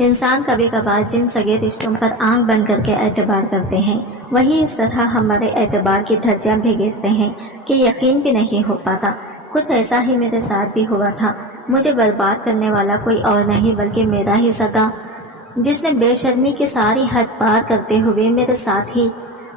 इंसान कभी कभार जिन सगे रिश्तों पर आंख बंद करके एतबार करते हैं, वही इस तरह हमारे एतबार की धज्जियां भिगोते हैं कि यकीन भी नहीं हो पाता। कुछ ऐसा ही मेरे साथ भी हुआ था। मुझे बर्बाद करने वाला कोई और नहीं बल्कि मेरा ही सगा, जिसने बेशर्मी की सारी हद पार करते हुए मेरे साथ ही।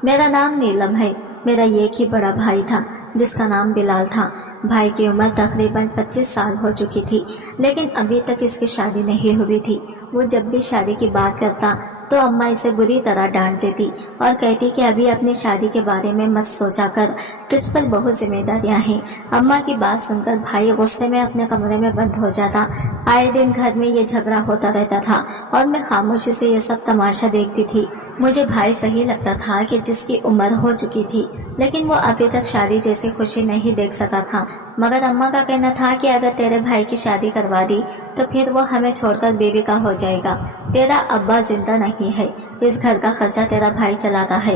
मेरा नाम नीलम है। मेरा एक ही बड़ा भाई था जिसका नाम बिलाल था। भाई की उम्र तकरीबन 25 साल हो चुकी थी, लेकिन अभी तक इसकी शादी नहीं हुई थी। वो जब भी शादी की बात करता तो अम्मा इसे बुरी तरह डांट देती और कहती कि अभी अपनी शादी के बारे में मत सोचा कर, तुझ पर बहुत जिम्मेदारियां हैं। अम्मा की बात सुनकर भाई गुस्से में अपने कमरे में बंद हो जाता। आए दिन घर में ये झगड़ा होता रहता था और मैं खामोशी से ये सब तमाशा देखती थी। मुझे भाई सही लगता था कि जिसकी उम्र हो चुकी थी, लेकिन वो अभी तक शादी जैसी खुशी नहीं देख सका था। मगर अम्मा का कहना था कि अगर तेरे भाई की शादी करवा दी तो फिर वो हमें छोड़कर बेबी का हो जाएगा। तेरा अब्बा जिंदा नहीं है, इस घर का खर्चा तेरा भाई चलाता है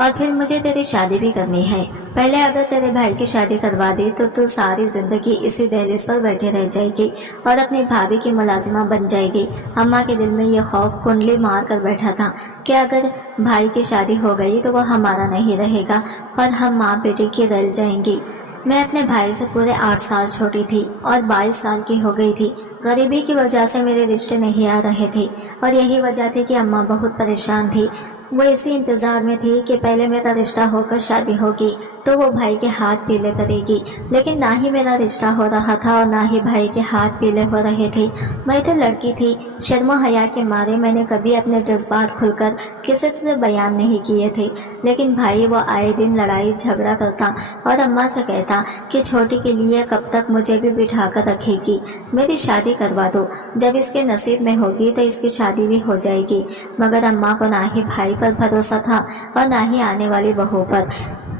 और फिर मुझे तेरी शादी भी करनी है। पहले अगर तेरे भाई की शादी करवा दी तो तू सारी जिंदगी इसी दहलीज पर बैठे रह जाएगी और अपनी भाभी की मुलाजिमा बन जाएगी। अम्मा के दिल में ये खौफ कुंडली मार कर बैठा था कि अगर भाई की शादी हो गई तो वो हमारा नहीं रहेगा और हम माँ बेटी की रल जाएंगी। मैं अपने भाई से पूरे 8 साल छोटी थी और 22 साल की हो गई थी। गरीबी की वजह से मेरे रिश्ते नहीं आ रहे थे और यही वजह थी कि अम्मा बहुत परेशान थी। वो इसी इंतजार में थी कि पहले मेरा रिश्ता होकर शादी होगी तो वो भाई के हाथ पीले करेगी, लेकिन ना ही मेरा रिश्ता हो रहा था और ना ही भाई के हाथ पीले हो रहे थे। मैं तो लड़की थी, शर्म हया के मारे मैंने कभी अपने जज्बात खुलकर किसी से बयान नहीं किए थे। लेकिन भाई वो आए दिन लड़ाई झगड़ा करता और अम्मा से कहता कि छोटी के लिए कब तक मुझे भी बिठा कर रखेगी, मेरी शादी करवा दो, जब इसके नसीब में होगी तो इसकी शादी भी हो जाएगी। मगर अम्मा को ना ही भाई पर भरोसा था और ना ही आने वाली बहू पर,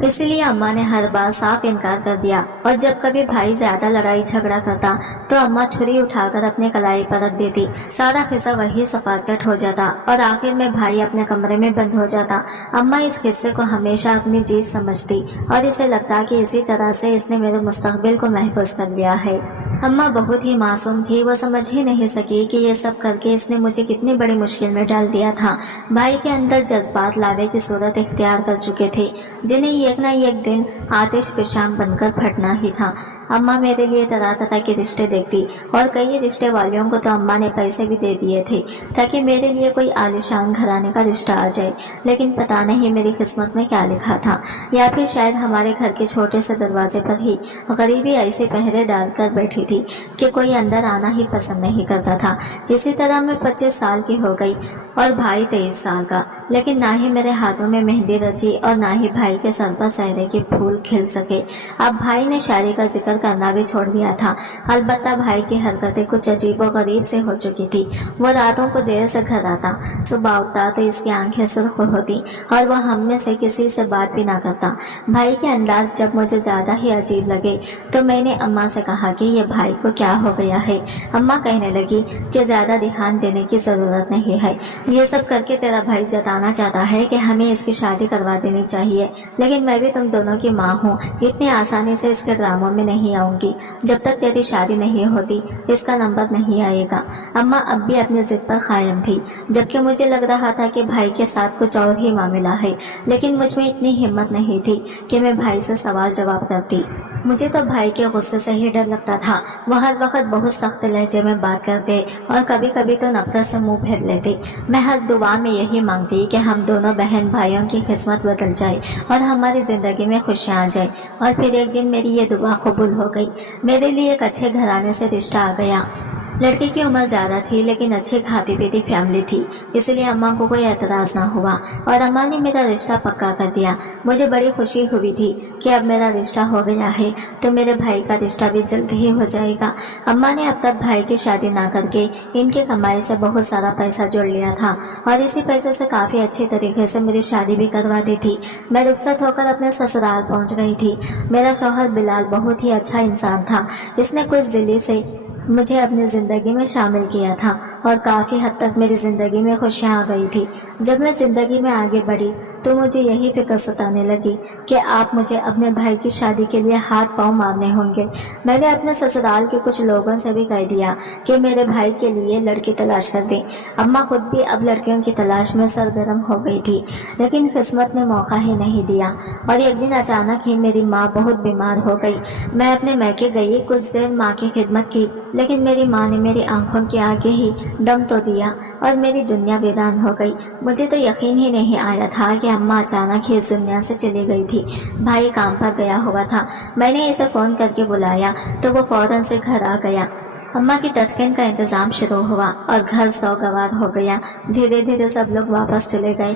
इसलिए अम्मा ने हर बार साफ इनकार कर दिया। और जब कभी भाई ज्यादा लड़ाई झगड़ा करता तो अम्मा छुरी उठाकर अपने कलाई पर रख देती। सारा किस्सा वही सफाचट हो जाता और आखिर में भाई अपने कमरे में बंद हो जाता। अम्मा इस किस्से को हमेशा अपनी जीत समझती और इसे लगता कि इसी तरह से इसने मेरे मुस्तकबिल को महफूज कर लिया है। अम्मा बहुत ही मासूम थी, वो समझ ही नहीं सकी कि ये सब करके इसने मुझे कितनी बड़ी मुश्किल में डाल दिया था। भाई के अंदर जज्बात लावे की सूरत इख्तियार कर चुके थे, जिन्हें एक न एक दिन आतिश फिशाम बनकर फटना ही था। अम्मा मेरे लिए तरह तरह के रिश्ते देखती और कई रिश्ते वालियों को तो अम्मा ने पैसे भी दे दिए थे ताकि मेरे लिए कोई आलिशान घराने का रिश्ता आ जाए। लेकिन पता नहीं मेरी किस्मत में क्या लिखा था, या फिर शायद हमारे घर के छोटे से दरवाजे पर ही गरीबी ऐसे पहरे डालकर बैठी थी कि कोई अंदर आना ही पसंद नहीं करता था। इसी तरह मैं 25 साल की हो गई और भाई 23 साल का, लेकिन ना ही मेरे हाथों में मेहंदी रची और ना ही भाई के सर पर सहरे के फूल खिल सके। अब भाई ने शादी का जिक्र करना भी छोड़ दिया था। अलबत्ता भाई की हरकतें कुछ अजीब और गरीब से हो चुकी थी। वो रातों को देर से घर आता, सुबह उठता तो इसकी आंखें सुर्ख होती और वह हम में से किसी से बात भी ना करता। भाई के अंदाज जब मुझे ज्यादा ही अजीब लगे तो मैंने अम्मा से कहा कि ये भाई को क्या हो गया है। अम्मा कहने लगी कि ज्यादा ध्यान देने की जरूरत नहीं है, ये सब करके तेरा भाई जताना चाहता है कि हमें इसकी शादी करवा देनी चाहिए, लेकिन मैं भी तुम दोनों की माँ हूँ, इतनी आसानी से इसके ड्रामों में नहीं आऊंगी। जब तक तेरी शादी नहीं होती इसका नंबर नहीं आएगा। अम्मा अब भी अपनी जिद पर कायम थी, जबकि मुझे लग रहा था कि भाई के साथ कुछ और ही मामला है, लेकिन मुझ में इतनी हिम्मत नहीं थी कि मैं भाई से सवाल जवाब करती। मुझे तो भाई के गुस्से से ही डर लगता था। वह हर वक्त बहुत सख्त लहजे में बात करते और कभी कभी तो नफरत से मुंह फेर लेते। मैं हर दुआ में यही मांगती कि हम दोनों बहन भाइयों की किस्मत बदल जाए और हमारी जिंदगी में खुशियाँ आ जाए। और फिर एक दिन मेरी ये दुआ कबूल हो गई। मेरे लिए एक अच्छे घराने से रिश्ता आ गया। लड़की की उम्र ज्यादा थी लेकिन अच्छी खाती पीती फैमिली थी, इसलिए अम्मा को कोई एतराज ना हुआ और अम्मा ने मेरा रिश्ता पक्का कर दिया। मुझे बड़ी खुशी हुई थी कि अब मेरा रिश्ता हो गया है तो मेरे भाई का रिश्ता भी जल्द ही हो जाएगा। अम्मा ने अब तक भाई की शादी ना करके इनकी कमाई से बहुत सारा पैसा जोड़ लिया था और इसी पैसे से काफी अच्छे तरीके से मेरी शादी भी करवा दी थी। मैं रुखसत होकर अपने ससुराल पहुंच गई थी। मेरा शौहर बिलाल बहुत ही अच्छा इंसान था। इसने कुछ दिली से मुझे अपनी जिंदगी में शामिल किया था और काफी हद तक मेरी जिंदगी में खुशियाँ आ गई थी। जब मैं जिंदगी में आगे बढ़ी تو مجھے یہی فکر ستانے لگی کہ آپ مجھے اپنے بھائی کی شادی کے لیے ہاتھ پاؤں مارنے ہوں گے۔ میں نے اپنے سسرال کے کچھ لوگوں سے بھی کہہ دیا کہ میرے بھائی کے لیے لڑکی تلاش کر دیں۔ اماں خود بھی اب لڑکیوں کی تلاش میں سرگرم ہو گئی تھی، لیکن قسمت نے موقع ہی نہیں دیا، اور ایک دن اچانک ہی میری ماں بہت بیمار ہو گئی۔ میں اپنے میکے گئی، کچھ دیر ماں کی خدمت کی، لیکن میری ماں نے میری آنکھوں کے آگے ہی دم تو دیا اور میری دنیا ویران ہو گئی۔ مجھے تو یقین ہی نہیں آیا تھا کہ اماں اچانک ہی اس دنیا سے چلی گئی تھی۔ بھائی کام پر گیا ہوا تھا، میں نے اسے فون کر کے بلایا تو وہ فوراً سے گھر آ گیا۔ اماں کی تدفین کا انتظام شروع ہوا اور گھر سوگوار ہو گیا۔ دھیرے دھیرے سب لوگ واپس چلے گئے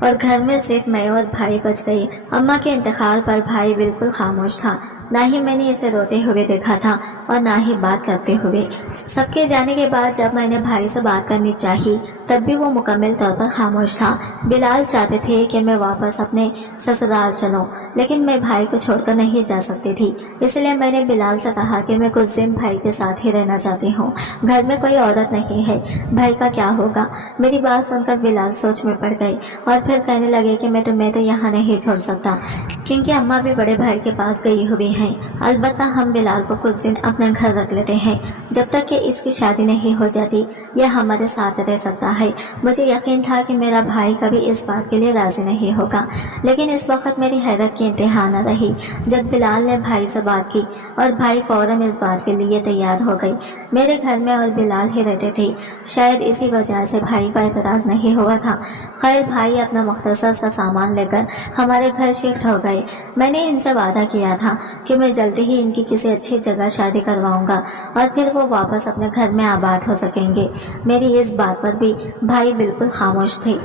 اور گھر میں صرف میں اور بھائی بچ گئے۔ اماں کے انتقال پر بھائی بالکل خاموش تھا، نہ ہی میں نے اسے روتے ہوئے دیکھا تھا اور نہ ہی بات کرتے ہوئے۔ سب کے جانے کے بعد جب میں نے بھائی سے بات کرنی چاہی تب بھی وہ مکمل طور پر خاموش تھا۔ بلال چاہتے تھے کہ میں واپس اپنے سسرال چلوں، لیکن میں بھائی کو چھوڑ کر نہیں جا سکتی تھی، اس لیے میں نے بلال سے کہا کہ میں کچھ دن بھائی کے ساتھ ہی رہنا چاہتی ہوں، گھر میں کوئی عورت نہیں ہے، بھائی کا کیا ہوگا۔ میری بات سن کر بلال سوچ میں پڑ گئے اور پھر کہنے لگے کہ میں تمہیں تو یہاں نہیں چھوڑ سکتا، کیونکہ اماں بھی بڑے بھائی کے پاس گئی ہوئی ہیں۔ البتہ ہم بلال کو کچھ دن اپنے گھر رکھ لیتے ہیں، جب تک کہ اس کی شادی نہیں ہو جاتی یہ ہمارے ساتھ رہ سکتا ہے۔ مجھے یقین تھا کہ میرا بھائی کبھی اس بات کے لیے راضی نہیں ہوگا، لیکن اس وقت میری حیرت کی انتہا نہ رہی جب بلال نے بھائی سے بات کی اور بھائی فوراً اس بات کے لیے تیار ہو گئی۔ میرے گھر میں اور بلال ہی رہتے تھے، شاید اسی وجہ سے بھائی کا اعتراض نہیں ہوا تھا۔ خیر بھائی اپنا مختصر سا سامان لے کر ہمارے گھر شفٹ ہو گئے۔ میں نے ان سے وعدہ کیا تھا کہ میں جلدی ہی ان کی کسی اچھی جگہ شادی کرواؤں گا اور پھر وہ واپس اپنے گھر میں آباد ہو سکیں گے۔ میری اس بات پر بھی بھائی بالکل خاموش تھے۔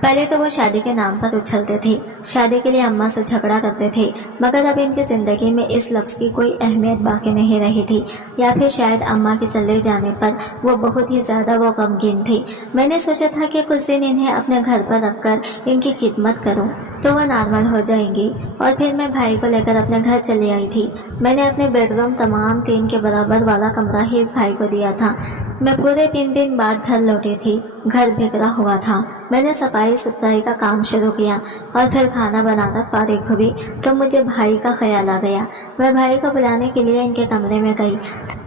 پہلے تو وہ شادی کے نام پر اچھلتے تھے، شادی کے لیے اماں سے جھگڑا کرتے تھے، مگر اب ان کی زندگی میں اس لفظ کی کوئی اہمیت باقی نہیں رہی تھی، یا پھر شاید اماں کے چلے جانے پر وہ بہت ہی زیادہ وہ غمگین تھی۔ میں نے سوچا تھا کہ کچھ دن انہیں اپنے گھر پر رکھ کر ان کی خدمت کروں تو وہ نارمل ہو جائیں گی، اور پھر میں بھائی کو لے کر اپنے گھر چلی آئی تھی۔ میں نے اپنے بیڈ روم تمام 3 کے برابر والا کمرہ ہی بھائی کو دیا تھا۔ میں پورے 3 دن بعد گھر لوٹی تھی، گھر بکھرا ہوا تھا۔ میں نے صفائی ستھرائی کا کام شروع کیا اور پھر کھانا بنا کر فارغ ہوئی تو مجھے بھائی کا خیال آ گیا۔ میں بھائی کو بلانے کے لیے ان کے کمرے میں گئی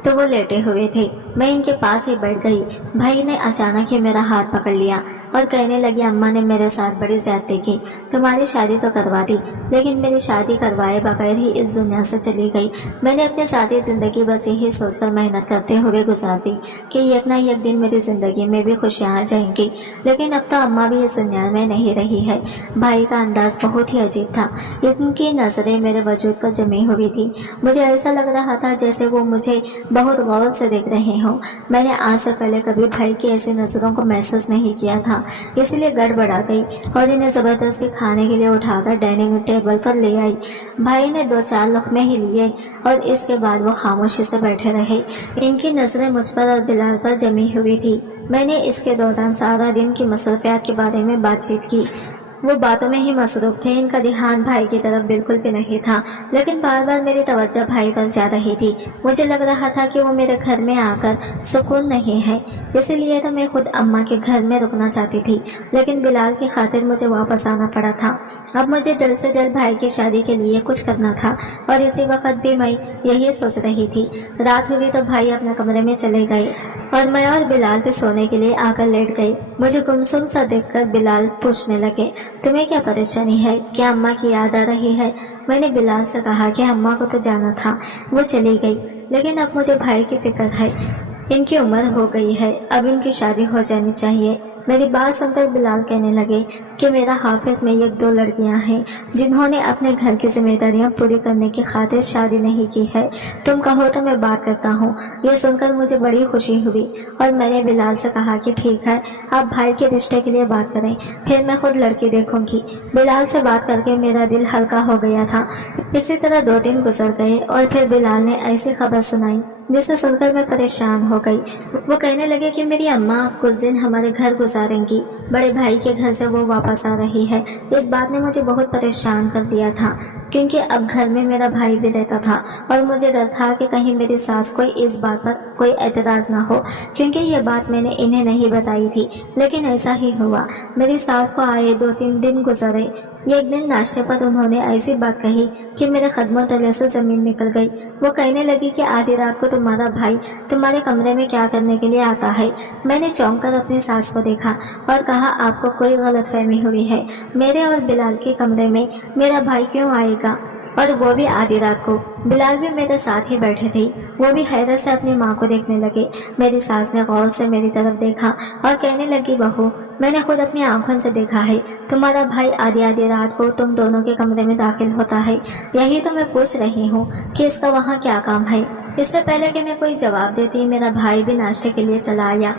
تو وہ لیٹے ہوئے تھے۔ میں ان کے پاس ہی بیٹھ گئی۔ بھائی نے اچانک ہی میرا ہاتھ پکڑ لیا اور کہنے لگی اماں نے میرے ساتھ بڑی زیادتی کی، تمہاری شادی تو کروا دی لیکن میری شادی کروائے بغیر ہی اس دنیا سے چلی گئی۔ میں نے اپنی ساری زندگی بس یہی سوچ کر محنت کرتے ہوئے گزار دی کہ ایک نہ ایک دن میری زندگی میں بھی خوشیاں آ جائیں گی، لیکن اب تو اماں بھی اس دنیا میں نہیں رہی ہے۔ بھائی کا انداز بہت ہی عجیب تھا، ان کی نظریں میرے وجود پر جمی ہوئی تھی، مجھے ایسا لگ رہا تھا جیسے وہ مجھے بہت غور سے دیکھ رہے ہوں۔ میں نے آج سے پہلے کبھی بھائی کی ایسی نظروں کو محسوس نہیں کیا تھا، اس لیے گڑبڑا گئی اور انہیں زبردستی کھانے کے لیے اٹھا کر ڈائننگ ٹیبل پر لے آئی۔ بھائی نے 2-4 لقمے ہی لیے اور اس کے بعد وہ خاموشی سے بیٹھے رہے۔ ان کی نظریں مجھ پر اور بلال پر جمی ہوئی تھی۔ میں نے اس کے دوران سارا دن کی مصروفیات کے بارے میں بات چیت کی۔ وہ باتوں میں ہی مصروف تھے، ان کا دھیان بھائی کی طرف بالکل بھی نہیں تھا، لیکن بار بار میری توجہ بھائی پر جا رہی تھی۔ مجھے لگ رہا تھا کہ وہ میرے گھر میں آ کر سکون نہیں ہے، اسی لیے تو میں خود اماں کے گھر میں رکنا چاہتی تھی، لیکن بلال کی خاطر مجھے واپس آنا پڑا تھا۔ اب مجھے جلد سے جلد بھائی کی شادی کے لیے کچھ کرنا تھا، اور اسی وقت بھی میں یہی سوچ رہی تھی۔ رات ہوئی تو بھائی اپنے کمرے میں چلے گئے اور میں اور بلال بھی سونے کے لیے آ کر لیٹ گئی۔ مجھے گمسم سا دیکھ کر بلال پوچھنے لگے، تمہیں کیا پریشانی ہے؟ کیا اماں کی یاد آ رہی ہے؟ میں نے بلال سے کہا کہ اماں کو تو جانا تھا، وہ چلی گئی، لیکن اب مجھے بھائی کی فکر ہے، ان کی عمر ہو گئی ہے، اب ان کی شادی ہو جانی چاہیے۔ میری بات سن کر بلال کہنے لگے کہ میرا حافظ میں 1-2 لڑکیاں ہیں جنہوں نے اپنے گھر کی ذمہ داریاں پوری کرنے کی خاطر شادی نہیں کی ہے، تم کہو تو میں بات کرتا ہوں۔ یہ سن کر مجھے بڑی خوشی ہوئی اور میں نے بلال سے کہا کہ ٹھیک ہے، آپ بھائی کے رشتے کے لیے بات کریں، پھر میں خود لڑکی دیکھوں گی۔ بلال سے بات کر کے میرا دل ہلکا ہو گیا تھا۔ اسی طرح 2 دن گزر گئے اور پھر بلال نے ایسی خبر سنائی جسے سن کر میں پریشان ہو گئی۔ وہ کہنے لگے کہ میری اماں کچھ دن ہمارے گھر گزاریں گی बड़े भाई के घर से वो वापस आ रही है। इस बात ने मुझे बहुत परेशान कर दिया था, क्योंकि अब घर में मेरा भाई भी रहता था और मुझे डर था कि कहीं मेरी सास को इस बात पर कोई एतराज ना हो, क्योंकि ये बात मैंने इन्हें नहीं बताई थी। लेकिन ऐसा ही हुआ। मेरी सास को आए 2-3 दिन गुजरे। एक दिन नाश्ते पर उन्होंने ऐसी बात कही कि मेरे कदमों तले से जमीन निकल गई। वो कहने लगी कि आधी रात को तुम्हारा भाई तुम्हारे कमरे में क्या करने के लिए आता है। मैंने चौंक कर अपनी सास को देखा और कहा, आपको कोई गलतफहमी हुई है। मेरे और बिलाल के कमरे में मेरा भाई क्यों आएगा, और वो भी आधी रात को। बिलाल भी मेरे साथ ही बैठे थे। वो भी हैरत से अपनी माँ को देखने लगे। मेरी सास ने गौर से मेरी तरफ देखा और कहने लगी, बहू, मैंने खुद अपनी आंखों से देखा है, तुम्हारा भाई आधी आधी रात को तुम दोनों के कमरे में दाखिल होता है। यही तो मैं पूछ रही हूँ कि इसका वहाँ क्या काम है। इससे पहले कि मैं कोई जवाब देती, मेरा भाई भी नाश्ते के लिए चला आया।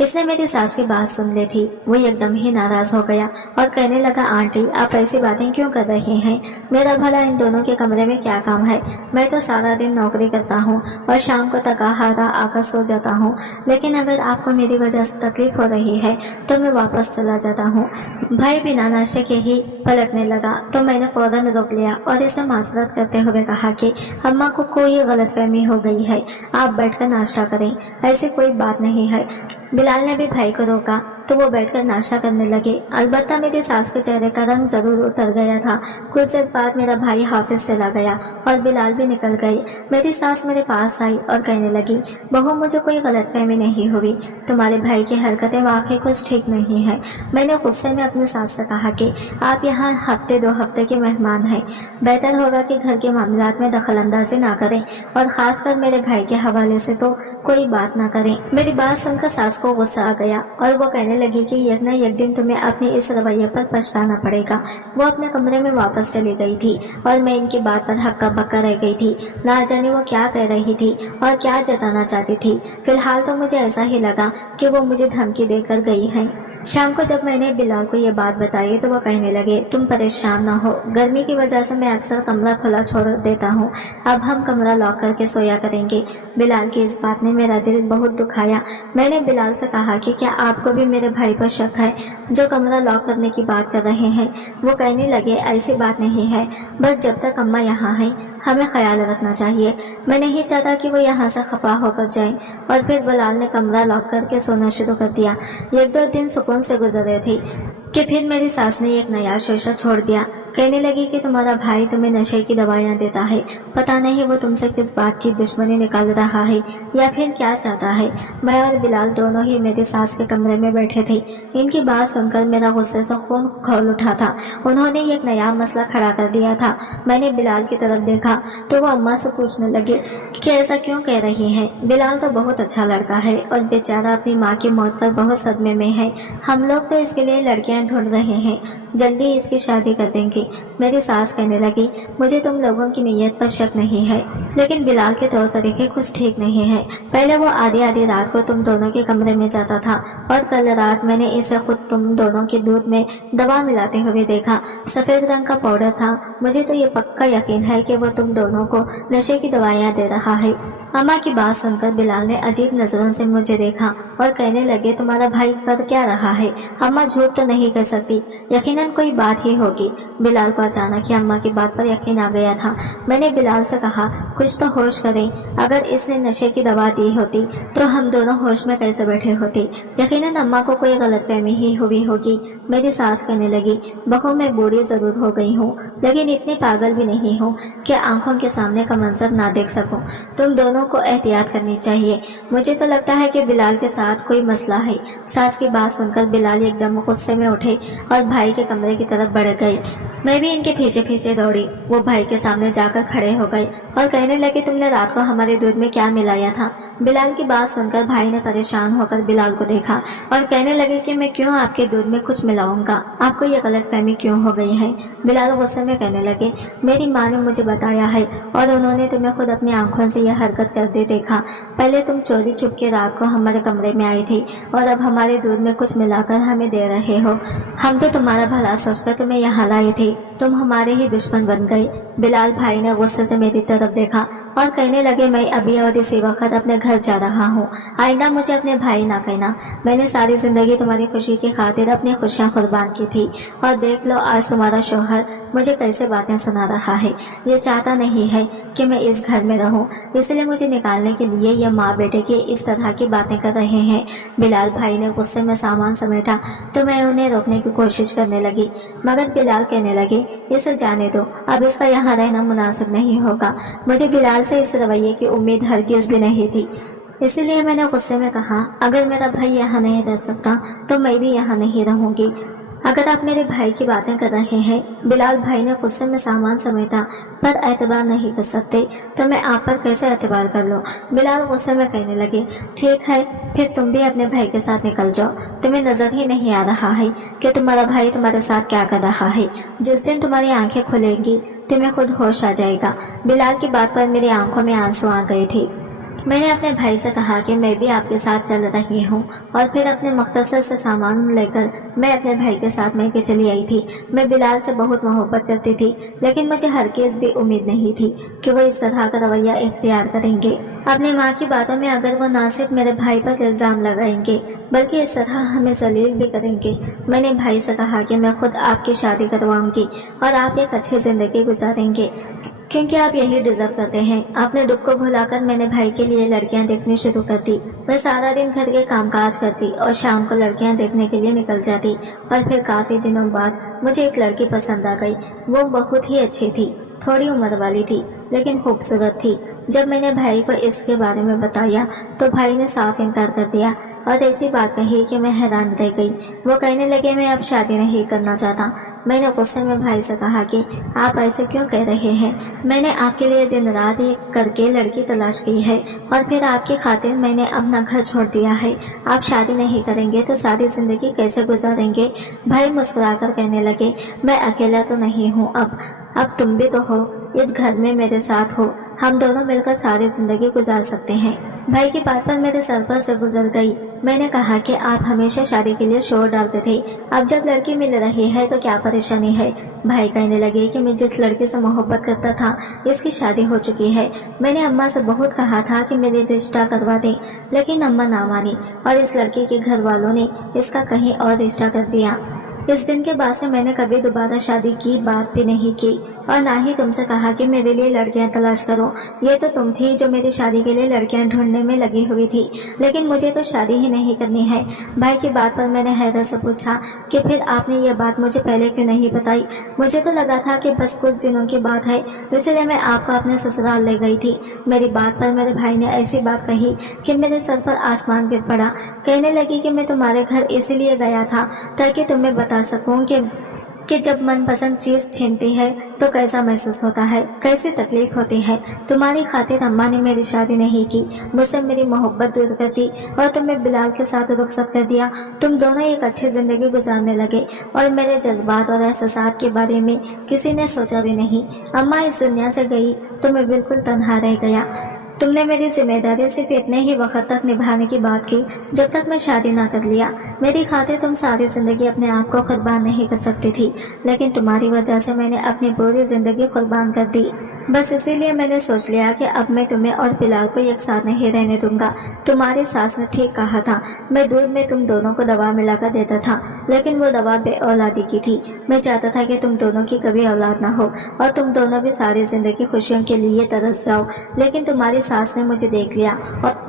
इसने मेरी सास की बात सुन ली थी। वो एकदम ही नाराज हो गया और कहने लगा, आंटी, आप ऐसी बातें क्यों कर रही हैं? मेरा भला इन दोनों के कमरे में क्या काम है? मैं तो सारा दिन नौकरी करता हूँ और शाम को थका हारा आकर सो जाता हूँ। लेकिन अगर आपको मेरी वजह से तकलीफ हो रही है तो मैं वापस चला जाता हूँ। भाई बिना नाश्ते के ही पलटने लगा तो मैंने फौरन रोक लिया और इसे माजरत करते हुए कहा कि अम्मा को कोई गलतफहमी हो गई है, आप बैठकर नाश्ता करें, ऐसी कोई बात नहीं है। बिलाल ने भी भाई को रोका तो वो बैठकर नाश्ता करने लगे। अलबत्ता मेरी सास के चेहरे का रंग जरूर उतर गया था। कुछ देर बाद मेरा भाई हाफिज चला गया और बिलाल भी निकल गए। मेरी सास मेरे पास आई और कहने लगी, बहू, मुझे कोई गलतफहमी नहीं हुई, तुम्हारे भाई की हरकतें वाकई कुछ ठीक नहीं है। मैंने गुस्से में अपनी सास से कहा कि आप यहाँ हफ्ते 2 हफ्ते के मेहमान हैं, बेहतर होगा कि घर के मामलात में दखल अंदाजी ना करें और खासकर मेरे भाई के हवाले से तो कोई बात ना करें। मेरी बात सुनकर सास को गुस्सा आ गया और वो कहने लगी कि एक न एक दिन तुम्हें अपने इस रवैये पर पछताना पड़ेगा। वो अपने कमरे में वापस चली गई थी और मैं इनकी बात पर हक्का बक्का रह गई थी। ना जाने वो क्या कह रही थी और क्या जताना चाहती थी। फिलहाल तो मुझे ऐसा ही लगा कि वो मुझे धमकी देकर गई है। शाम को जब मैंने बिलाल को ये बात बताई तो वो कहने लगे, तुम परेशान ना हो, गर्मी की वजह से मैं अक्सर कमरा खुला छोड़ देता हूँ, अब हम कमरा लॉक करके सोया करेंगे। बिलाल की इस बात ने मेरा दिल बहुत दुखाया। मैंने बिलाल से कहा कि क्या आपको भी मेरे भाई पर शक है जो कमरा लॉक करने की बात कर रहे हैं? वो कहने लगे, ऐसी बात नहीं है, बस जब तक अम्मा यहाँ है हमें ख्याल रखना चाहिए। मैं नहीं चाहता कि वो यहाँ से खफा होकर जाए। और फिर बिलाल ने कमरा लॉक करके सोना शुरू कर दिया। 1-2 दिन सुकून से गुजरे थे कि फिर मेरी सास ने एक नया शोशा छोड़ दिया। कहने लगी कि तुम्हारा भाई तुम्हें नशे की दवाइयाँ देता है, पता नहीं वो तुमसे किस बात की दुश्मनी निकाल रहा है या फिर क्या चाहता है। मैं और बिलाल दोनों ही मेरी सास के कमरे में बैठे थे। इनकी बात सुनकर मेरा गुस्से से खून खौल उठा था। उन्होंने एक नया मसला खड़ा कर दिया था। मैंने बिलाल की तरफ देखा तो वो अम्मा से पूछने लगे कि ऐसा क्यों कह रही हैं? बिलाल तो बहुत अच्छा लड़का है और बेचारा अपनी माँ की मौत पर बहुत सदमे में है। हम लोग तो इसके लिए लड़कियां ढूंढ रहे हैं, जल्दी इसकी शादी कर देंगे। मेरी सास कहने लगी, मुझे तुम लोगों की नीयत पर शक नहीं है, लेकिन बिलाल के तौर तरीके कुछ ठीक नहीं है। पहले वो आधी आधी रात को तुम दोनों के कमरे में जाता था और कल रात मैंने इसे खुद तुम दोनों के दूध में दवा मिलाते हुए देखा। सफेद रंग का पाउडर था। मुझे तो ये पक्का यकीन है कि वो तुम दोनों को नशे की दवाइयाँ दे रहा है। अम्मा की बात सुनकर बिलाल ने अजीब नजरों से मुझे देखा और कहने लगे, तुम्हारा भाई कर क्या रहा है? अम्मा झूठ तो नहीं कह सकती, यकीनन कोई बात ही होगी। बिलाल को अचानक ही अम्मा की बात पर यकीन आ गया था। मैंने बिलाल से कहा, कुछ तो होश करें, अगर इसने नशे की दवा दी होती तो हम दोनों होश में कैसे बैठे होते? यकीनन अम्मा को कोई गलतफहमी ही हुई होगी। मेरी सास कहने लगी, बहू, मैं बूढ़ी जरूर हो गई हूँ, लेकिन इतनी पागल भी नहीं हूँ कि आंखों के सामने का मंजर ना देख सकूं। तुम दोनों को एहतियात करनी चाहिए। मुझे तो लगता है कि बिलाल के साथ कोई मसला है। सास की बात सुनकर बिलाल एकदम गुस्से में उठे और भाई के कमरे की तरफ बढ़ गए। मैं भी इनके पीछे पीछे दौड़ी। वो भाई के सामने जाकर खड़े हो गए और कहने लगे, तुमने रात को हमारे दूध में क्या मिलाया था? बिलाल की बात सुनकर भाई ने परेशान होकर बिलाल को देखा और कहने लगे कि मैं क्यों आपके दूध में कुछ मिलाऊंगा? आपको ये गलतफहमी क्यों हो गई है? बिलाल गुस्से में कहने लगे, मेरी माँ ने मुझे बताया है और उन्होंने तुम्हें खुद अपनी आंखों से यह हरकत करते देखा। पहले तुम चोरी छुप के रात को हमारे कमरे में आई थी और अब हमारे दूध में कुछ मिलाकर हमें दे रहे हो। हम तो तुम्हारा भला सोचकर तुम्हें यहाँ लाए थे, तुम हमारे ही दुश्मन बन गए। बिलाल भाई ने गुस्से से मेरी तरफ देखा और कहने लगे मैं अभी और इसी वक्त अपने घर जा रहा हूँ, आइंदा मुझे अपने भाई ना कहना। मैंने सारी जिंदगी तुम्हारी खुशी की खातिर अपनी खुशियाँ कुर्बान की थी और देख लो आज तुम्हारा शौहर मुझे कैसे बातें सुना रहा है। ये चाहता नहीं है कि मैं इस घर में रहूं, इसलिए मुझे निकालने के लिए ये माँ बेटे की इस तरह की बातें कर रहे हैं। बिलाल भाई ने गुस्से में सामान समेटा तो मैं उन्हें रोकने की कोशिश करने लगी, मगर बिलाल कहने लगे इसे जाने दो, अब इसका यहाँ रहना मुनासिब नहीं होगा। मुझे बिलाल से इस रवैये की उम्मीद हरगिज भी नहीं थी, इसीलिए मैंने गुस्से में कहा अगर मेरा भाई यहाँ नहीं रह सकता तो मैं भी यहाँ नहीं रहूंगी। अगर आप मेरे भाई की बातें कर रहे हैं, बिलाल भाई ने गुस्से में सामान समेटा, पर एतबार नहीं कर सकते तो मैं आप पर कैसे एतबार कर लूं। बिलाल गुस्से में कहने लगे ठीक है, फिर तुम भी अपने भाई के साथ निकल जाओ। तुम्हें नजर ही नहीं आ रहा है कि तुम्हारा भाई तुम्हारे साथ क्या कर रहा है। जिस दिन तुम्हारी आंखें खुलेंगी तुम्हें खुद होश आ जाएगा। बिलाल की बात पर मेरी आंखों में आंसू आ गए थे। मैंने अपने भाई से कहा कि मैं भी आपके साथ चल रही हूँ, और फिर अपने मुख्तसर से सामान लेकर मैं अपने भाई के साथ मैके चली आई थी। मैं बिलाल से बहुत मोहब्बत करती थी, लेकिन मुझे हरगिज़ भी उम्मीद नहीं थी कि वो इस तरह का रवैया इख्तियार करेंगे। अपनी माँ की बातों में अगर वो ना सिर्फ मेरे भाई पर इल्ज़ाम लगाएंगे बल्कि इस तरह हमें जलील भी करेंगे। मैंने भाई से कहा कि मैं खुद आपकी शादी करवाऊंगी और आप एक अच्छी जिंदगी गुजारेंगे, क्योंकि आप यही डिजर्व करते हैं। अपने दुख को भुलाकर मैंने भाई के लिए लड़कियां देखनी शुरू कर दी। मैं सारा दिन घर के कामकाज करती और शाम को लड़कियां देखने के लिए निकल जाती, और फिर काफी दिनों बाद मुझे एक लड़की पसंद आ गई। वो बहुत ही अच्छी थी, थोड़ी उम्र वाली थी लेकिन खूबसूरत थी। जब मैंने भाई को इसके बारे में बताया तो भाई ने साफ इनकार कर दिया और ऐसी बात कही कि मैं हैरान रह गई। वो कहने लगे मैं अब शादी नहीं करना चाहता। मैंने गुस्से में भाई से कहा कि आप ऐसे क्यों कह रहे हैं, मैंने आपके लिए दिन रात एक करके लड़की तलाश की है और फिर आपकी खातिर मैंने अपना घर छोड़ दिया है। आप शादी नहीं करेंगे तो सारी जिंदगी कैसे गुजारेंगे। भाई मुस्कुराकर कहने लगे मैं अकेला तो नहीं हूँ, अब तुम भी तो हो, इस घर में मेरे साथ हो, हम दोनों मिलकर सारी जिंदगी गुजार सकते हैं। भाई की बात पर मेरे सर पर से गुजर गई। मैंने कहा कि आप हमेशा शादी के लिए शोर डालते थे, अब जब लड़की मिल रही है तो क्या परेशानी है। भाई कहने लगे कि मैं जिस लड़के से मोहब्बत करता था इसकी शादी हो चुकी है। मैंने अम्मा से बहुत कहा था कि मेरे रिश्ता करवा दें, लेकिन अम्मा ना मानी और इस लड़की के घर वालों ने इसका कहीं और रिश्ता कर दिया। इस दिन के बाद से मैंने कभी दोबारा शादी की बात भी नहीं की और ना ही तुमसे कहा कि मेरे लिए लड़कियां तलाश करो। ये तो तुम थी जो मेरी शादी के लिए लड़कियां ढूंढने में लगी हुई थी, लेकिन मुझे तो शादी ही नहीं करनी है। भाई की बात पर मैंने हैदर से पूछा कि फिर आपने ये बात मुझे पहले क्यों नहीं बताई। मुझे तो लगा था कि बस कुछ दिनों की बात है, इसलिए मैं आपको अपने ससुराल ले गई थी। मेरी बात पर मेरे भाई ने ऐसी बात कही कि मेरे सर पर आसमान गिर पड़ा। कहने लगी कि मैं तुम्हारे घर इसीलिए गया था ताकि तुम्हें बता सकूं कि जब मनपसंद चीज छीनती है तो कैसा महसूस होता है, कैसी तकलीफ होती है। तुम्हारी खातिर अम्मा ने मेरी शादी नहीं की, मुझसे मेरी मोहब्बत दूर कर दी और तुम्हें बिलाल के साथ रुखसत कर दिया। तुम दोनों एक अच्छी जिंदगी गुजारने लगे और मेरे जज्बात और एहसासात के बारे में किसी ने सोचा भी नहीं। अम्मा इस दुनिया से गई तो मैं बिल्कुल तन्हा रह गया। तुमने मेरी जिम्मेदारी सिर्फ इतने ही वक्त तक निभाने की बात की जब तक मैं शादी ना कर लिया। मेरी खातिर तुम सारी जिंदगी अपने आप को कुर्बान नहीं कर सकती थी, लेकिन तुम्हारी वजह से मैंने अपनी पूरी जिंदगी कुर्बान कर दी। बस इसीलिए मैंने सोच लिया कि अब मैं तुम्हें और बिलाल को एक साथ नहीं रहने दूंगा। तुम्हारी सास ने ठीक कहा था, मैं दूध में तुम दोनों को दवा मिलाकर देता था, लेकिन वो दवा बेऔलादी की थी। मैं चाहता था कि तुम दोनों की कभी औलाद ना हो और तुम दोनों भी सारी जिंदगी खुशियों के लिए तरस जाओ, लेकिन तुम्हारी सास ने मुझे देख लिया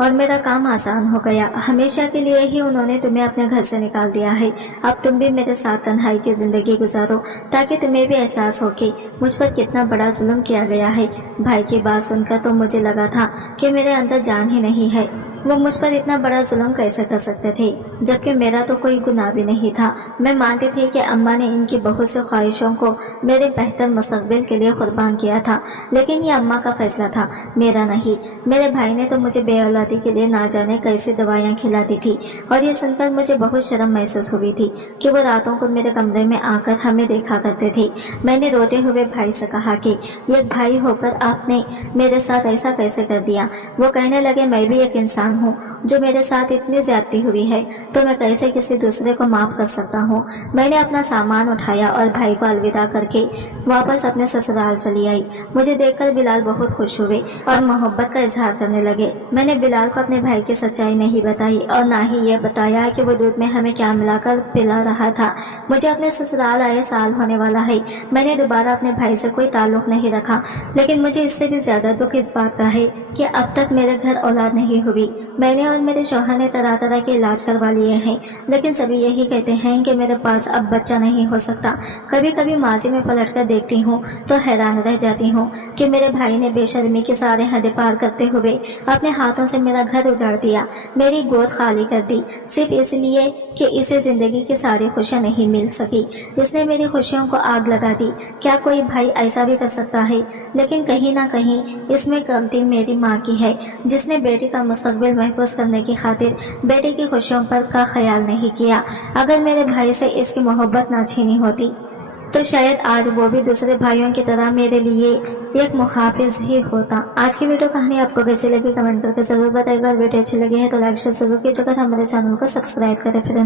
और मेरा काम आसान हो गया। हमेशा के लिए ही उन्होंने तुम्हें अपने घर से निकाल दिया है। अब तुम भी मेरे साथ तन्हाई की जिंदगी गुजारो ताकि तुम्हें भी एहसास हो कि मुझ पर कितना बड़ा जुल्म किया गया है। भाई की बात सुनकर तो मुझे लगा था कि मेरे अंदर जान ही नहीं है। वो मुझ पर इतना बड़ा जुल्म कैसे कर सकते थे, जबकि मेरा तो कोई गुनाह भी नहीं था। मैं मानती थी कि अम्मा ने इनकी बहुत सी ख्वाहिशों को मेरे बेहतर मुस्तकबिल के लिए कुर्बान किया था, लेकिन ये अम्मा का फैसला था, मेरा नहीं। मेरे भाई ने तो मुझे बेऔलादी के लिए ना जाने कैसी दवाइयाँ खिलाती थी और ये सुनकर मुझे बहुत शर्म महसूस हुई थी कि वो रातों को मेरे कमरे में आकर हमें देखा करते थे। मैंने रोते हुए भाई से कहा कि एक भाई होकर आपने मेरे साथ ऐसा कैसे कर दिया। वो कहने लगे मैं भी एक इंसान हूँ जो मेरे साथ इतनी ज्यादती हुई है, तो मैं कैसे किसी दूसरे को माफ कर सकता हूँ। मैंने अपना सामान उठाया और भाई को अलविदा करके वापस अपने ससुराल चली आई। मुझे देखकर बिलाल बहुत खुश हुए और मोहब्बत का इजहार करने लगे। मैंने बिलाल को अपने भाई की सच्चाई नहीं बताई और ना ही यह बताया कि वो दूध में हमें क्या मिलाकर पिला रहा था। मुझे अपने ससुराल आए साल होने वाला है। मैंने दोबारा अपने भाई से कोई ताल्लुक नहीं रखा, लेकिन मुझे इससे भी ज्यादा दुख इस बात का है कि अब तक मेरे घर औलाद नहीं हुई। मैंने और मेरे शौहर ने तरह तरह के इलाज करवा लिए हैं, लेकिन सभी यही कहते हैं कि मेरे पास अब बच्चा नहीं हो सकता। कभी कभी माजी में पलट कर देखती हूँ तो हैरान रह जाती हूँ कि मेरे भाई ने बेशर्मी के सारे हद पार करते हुए अपने हाथों से मेरा घर उजाड़ दिया, मेरी गोद खाली कर दी, सिर्फ इसलिए कि इसे जिंदगी की सारी खुशियाँ नहीं मिल सकी। इसने मेरी खुशियों को आग लगा दी। क्या कोई भाई ऐसा भी कर सकता है? लेकिन कहीं ना कहीं इसमें गलती मेरी माँ की है, जिसने बेटी का मुस्तकबिल महफूज करने की खातिर बेटी की खुशियों पर का ख्याल नहीं किया। अगर मेरे भाई से इसकी मोहब्बत ना छीनी होती तो शायद आज वो भी दूसरे भाइयों की तरह मेरे लिए एक मुहाफिज ही होता। आज की वीडियो कहानी आपको कैसी लगी कमेंट करके जरूर बताइएगा। वीडियो अच्छी लगी है तो लाइक शेयर जरूर कीजिएगा। हमारे चैनल को सब्सक्राइब करें। फिर